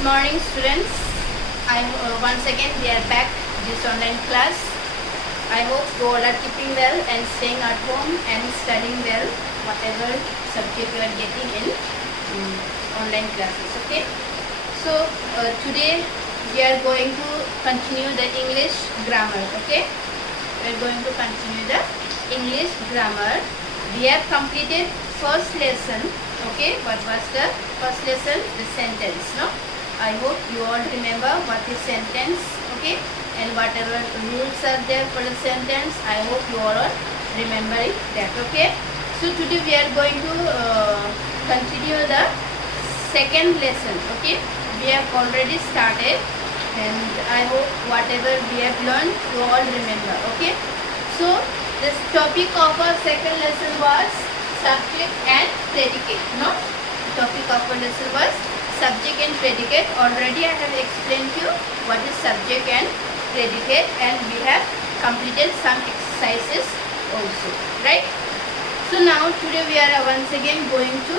Good morning, students. Once again we are back this online class. I hope you all are keeping well and staying at home and studying well, whatever subject you are getting in online classes. Okay. So today we are going to continue the English grammar. Okay. We are going to continue the English grammar. We have completed first lesson. Okay, what was the first lesson? The sentence. No, I hope you all remember what is sentence. Okay, and whatever rules are there for the sentence, I hope you all are remembering that. Okay, so today we are going to continue the second lesson. Okay, we have already started, and I hope whatever we have learned you all remember. Okay, so this topic of our second lesson was subject and predicate. No, the topic of our lesson was subject and predicate. Already I have explained to you what is subject and predicate, and we have completed some exercises also, right? So now today we are once again going to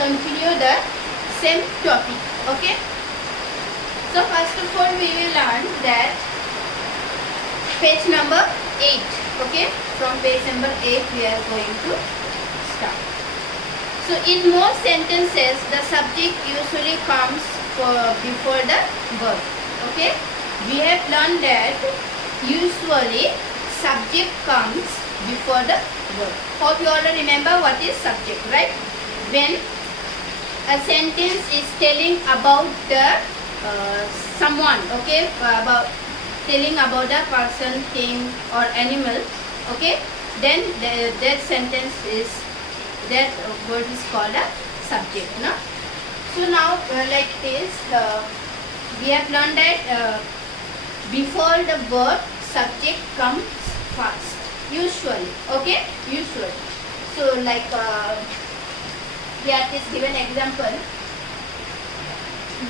continue the same topic. Okay, so first of all we will learn that page number 8. Okay, from page number 8 we are going to start. So in most sentences the subject usually comes before the verb. Okay, we have learned that usually subject comes before the verb. Hope you all remember what is subject, right? When a sentence is telling about the someone, okay, about telling about a person, thing or animal, okay, then that sentence is, that word is called a subject. No? So now like this, we have learned that before the verb subject comes first, usually. Okay, usually. So like here is given example.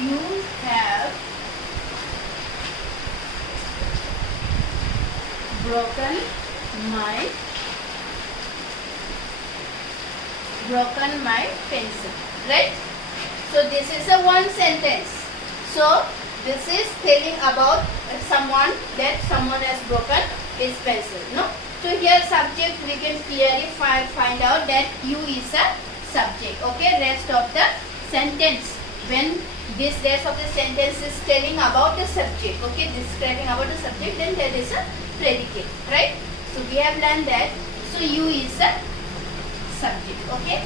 You have broken my pencil, right? So this is a one sentence. So this is telling about someone, that someone has broken his pencil. No, so here subject we can clearly find out that you is a subject. Okay, rest of the sentence, when this rest of the sentence is telling about the subject, okay, describing about the subject, then there is a predicate, right? So we have learned that. So you is a subject. Okay,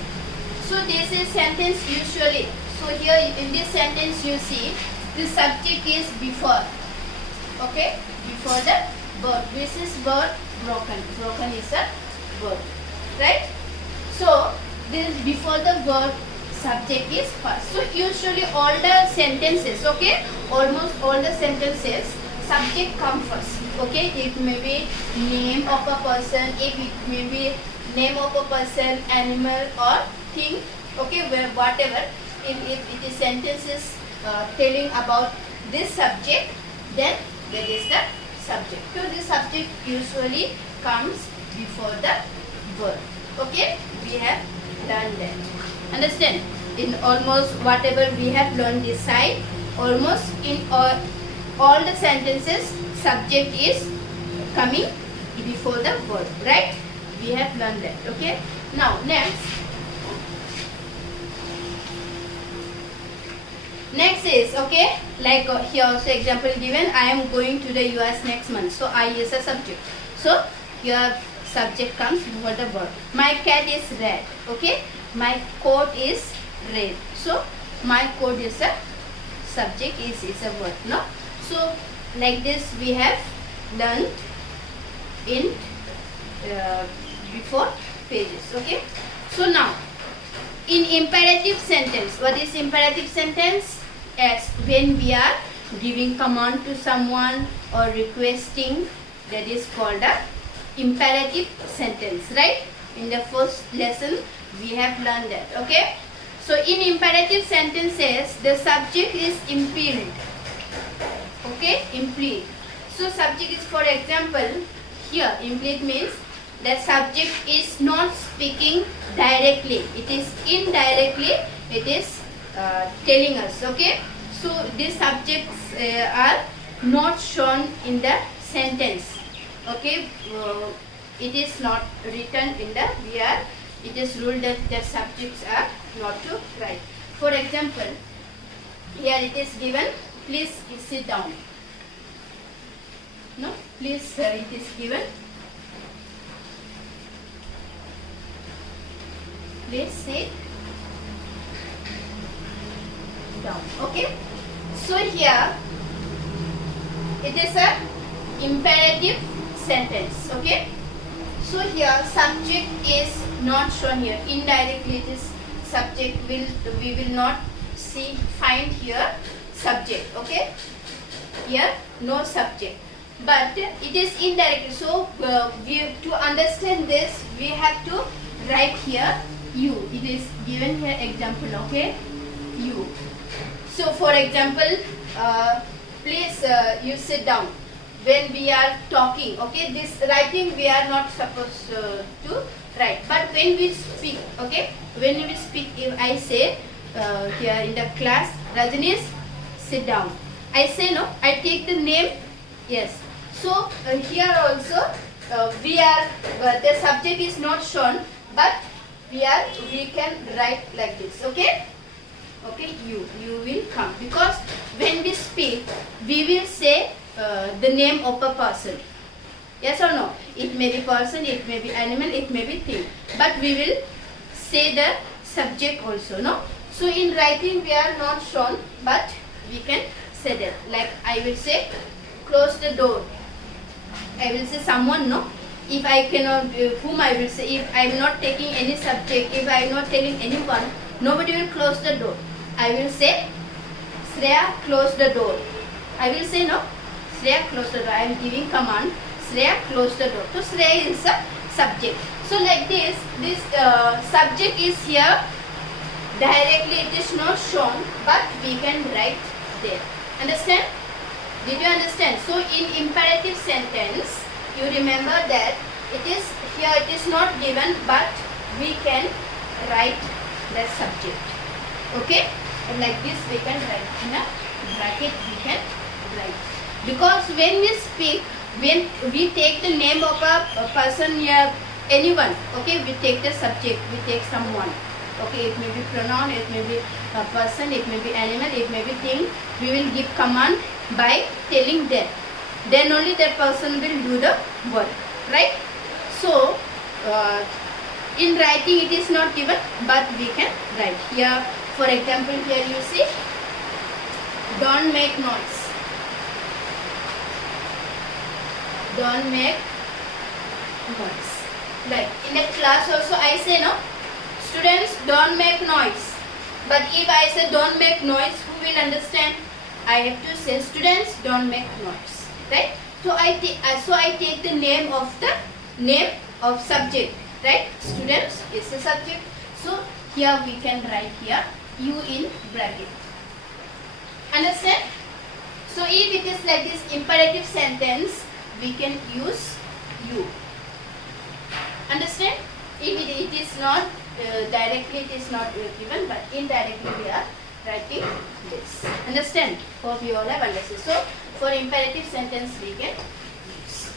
so this is sentence usually. So here in this sentence you see the subject is before. Okay, before the verb. This is verb broken. Broken is a verb, right? So this is before the verb, subject is first. So usually all the sentences, okay, almost all the sentences, subject come first. Okay, it may be name of a person, if it may be name of a person, animal or thing. Okay, where whatever, if it is sentences telling about this subject, then that is the subject. So this subject usually comes before the verb. Okay, we have learned that. Understand? In almost whatever we have learned this side, almost in all the sentences, subject is coming before the verb, right? We have learned that. Okay, now next is, okay, like here also example given, I am going to the US next month. So I is a subject. So here subject comes before the verb. My cat is red. Okay, my coat is red. So my coat is a subject, is a verb. No, so like this we have learned in before pages. Okay, so now in imperative sentence, what is imperative sentence? As when we are giving command to someone or requesting, that is called a imperative sentence, right? In the first lesson we have learned that. Okay, so in imperative sentences the subject is impelled. Okay, impelled. So subject is, for example, here impelled means the subject is not speaking directly, it is indirectly, it is telling us. Okay, So these subjects are not shown in the sentence. Okay, it is not written in the VR. It is ruled that the subjects are not to write. For example, here it is given, please sit down. No, please it is given. Please sit down. Okay. So here it is a imperative sentence. Okay. So here subject is not shown here. Indirectly it is subject we will not find here subject. Okay. Here no subject. But it is indirectly. So to understand this we have to write here you. It is given here example. Okay. You. So for example, please you sit down. When we are talking, okay, this writing we are not supposed to write. But when we speak, okay, when we speak, if I say here in the class, Rajnish, sit down. I say no, I take the name, yes. So here also we are, the subject is not shown, but we can write like this, okay. Okay, you will come, because when we speak we will say the name of a person, yes or no. It may be person, it may be animal, it may be thing, but we will say the subject also, no. So in writing we are not shown, but we can say that. Like I will say close the door, I will say someone, no. If I cannot, whom I will say, if I am not taking any subject, if I am not telling anyone, nobody will close the door. I will say Shreya, close the door. I will say no, Shreya, close the door. I am giving command, Shreya, close the door. So Shreya is a subject. So like this subject is here directly, it is not shown, but we can write there. Understand? Did you understand? So in imperative sentence, you remember that it is here, it is not given, but we can write the subject. Okay? And like this we can write in a bracket, we can write. Because when we speak, when we take the name of a person here, anyone, okay, we take the subject, we take someone. Okay, it may be pronoun, it may be a person, it may be animal, it may be thing. We will give command by telling them. Then only that person will do the work, right? So in writing it is not given, but we can write here. For example, here you see, don't make noise. Don't make noise. Like in the class also I say no, students don't make noise. But if I say don't make noise, who will understand? I have to say students don't make noise, right? So I take the name of subject, right? Students is the subject. So here we can write here you in bracket. Understand? So if it is like this imperative sentence, we can use you. Understand? If it is not directly, it is not given, but indirectly we are writing this. Understand? Hope you all have understood. So for imperative sentence we can use.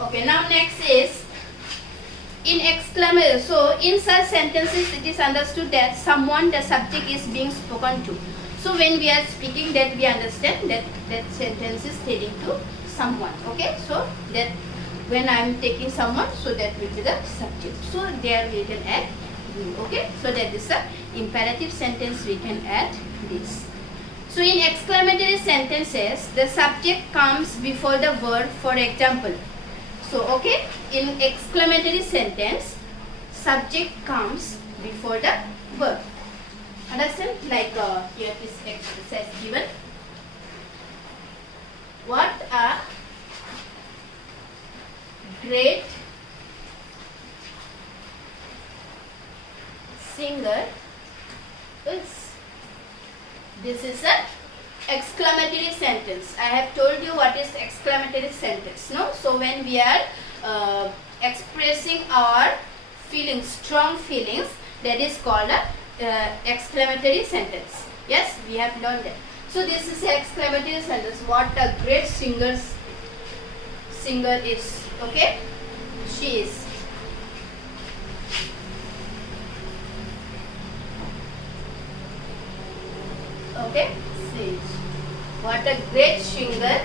Okay, now next is in exclamation. So in such sentences it is understood that someone, the subject, is being spoken to. So when we are speaking, that we understand that that sentence is telling to someone. Okay, so that when I am taking someone, so that will be the subject. So there we can add you. Okay, so that is the imperative sentence, we can add this. So in exclamatory sentences, the subject comes before the verb. For example, so okay, in exclamatory sentence, subject comes before the verb. Understand? Like here is exercise given. What a great singer is. This is a exclamatory sentence. I have told you what is exclamatory sentence, no? So when we are expressing our feelings, strong feelings, that is called a exclamatory sentence. Yes, we have learned that. So this is a exclamatory sentence. What a great singer is. Okay, she is. Okay, she is. What a great singer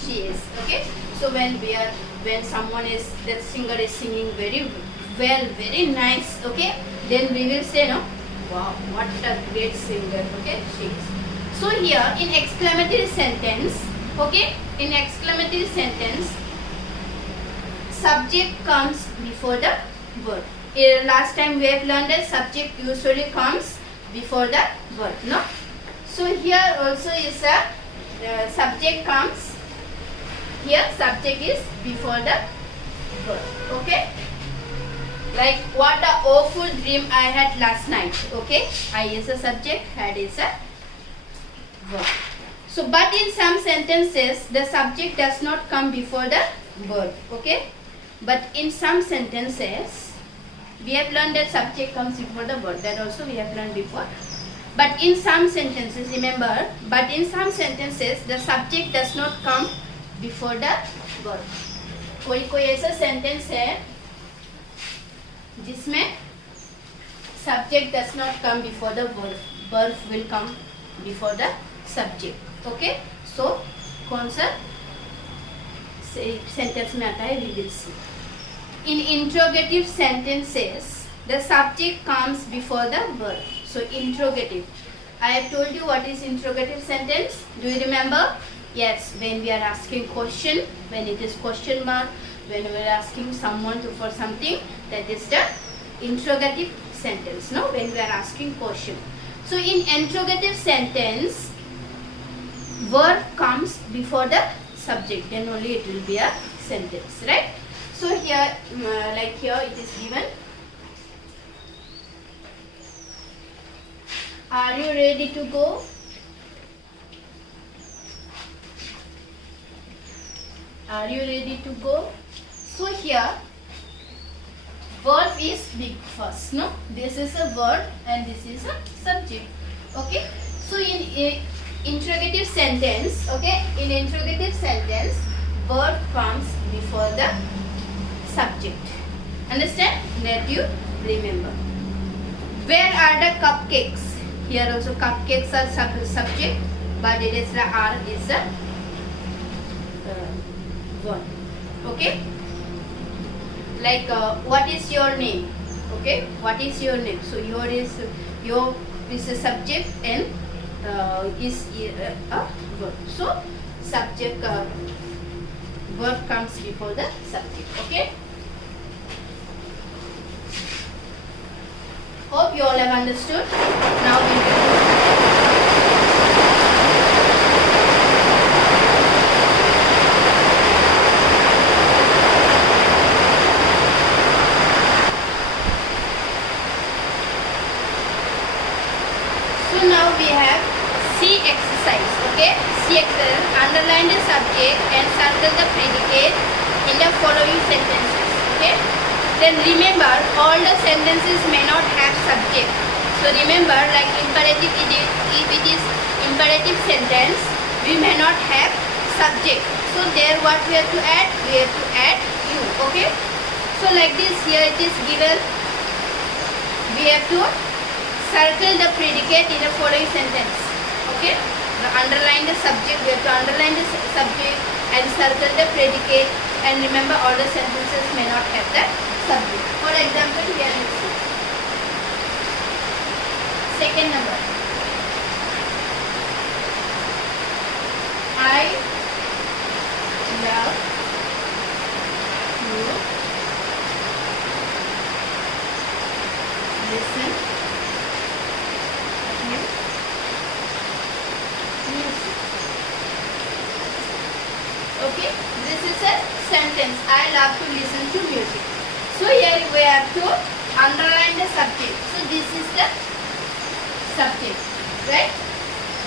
she is. Okay, so when someone is, that singer is singing very well, very nice. Okay, then we will say, no, wow, what a great singer. Okay, she is. So here in exclamatory sentence, okay, in exclamatory sentence, subject comes before the verb. Last time we have learned that subject usually comes before the verb, no? So here also is a subject comes, here subject is before the verb. Okay, like what a awful dream I had last night. Okay, I is a subject, had is a verb. So but in some sentences the subject does not come before the verb. Okay, but in some sentences we have learned that subject comes before the verb. That also we have learned before. But in some sentences, remember, but in some sentences the subject does not come before the verb. कोई ऐसा sentence है जिसमें subject does not come before the verb, verb will come before the subject. Okay, so कौन सा sentence में आता है, we will see. In interrogative sentences the subject comes before the verb. So interrogative, I have told you what is interrogative sentence. Do you remember? Yes, when we are asking question, when it is question mark, when we are asking someone for something, that is the interrogative sentence. No, when we are asking question. So in interrogative sentence, verb comes before the subject, then only it will be a sentence, right? So here, like here it is given. Are you ready to go? Are you ready to go? So here verb is big first, no? This is a verb and this is a subject. Okay? So in interrogative sentence, okay? In interrogative sentence, verb comes before the subject. Understand? Let you remember. Where are the cupcakes? Here also cupcakes are subject, but it is the R is a verb. Okay, like what is your name? Okay, what is your name? So your is a subject and is a verb. So subject verb comes before the subject. Okay. Hope you all have understood. Now we will so now we have C exercise. Okay, C exercise. Underline the subject and circle the predicate in the following sentences. Okay. Then remember, all the sentences may not have subject. So remember, like imperative, if it is imperative sentence, we may not have subject. So there what we have to add? We have to add you. Okay. So like this, here it is given. We have to circle the predicate in the following sentence. Okay. Underline the subject. We have to underline the subject and circle the predicate. And remember, all the sentences may not have that subject. For example, here you see. Second number. I love you. Listen to music. Okay, this is a sentence. I love to listen to music. So here we have to underline the subject. So this is the subject, right?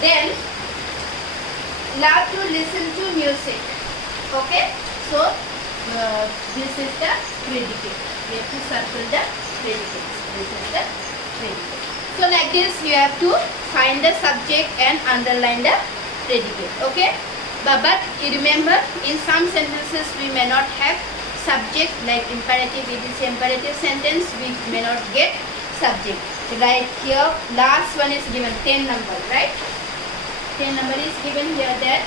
Then love to listen to music. Okay, so this is the predicate. We have to circle the predicates. This is the predicate. So like this you have to find the subject and underline the predicate. Okay, but you remember, in some sentences we may not have subject, like imperative, it is imperative sentence, we may not get subject. Right here last one is given 10 number, right? 10 number is given here, that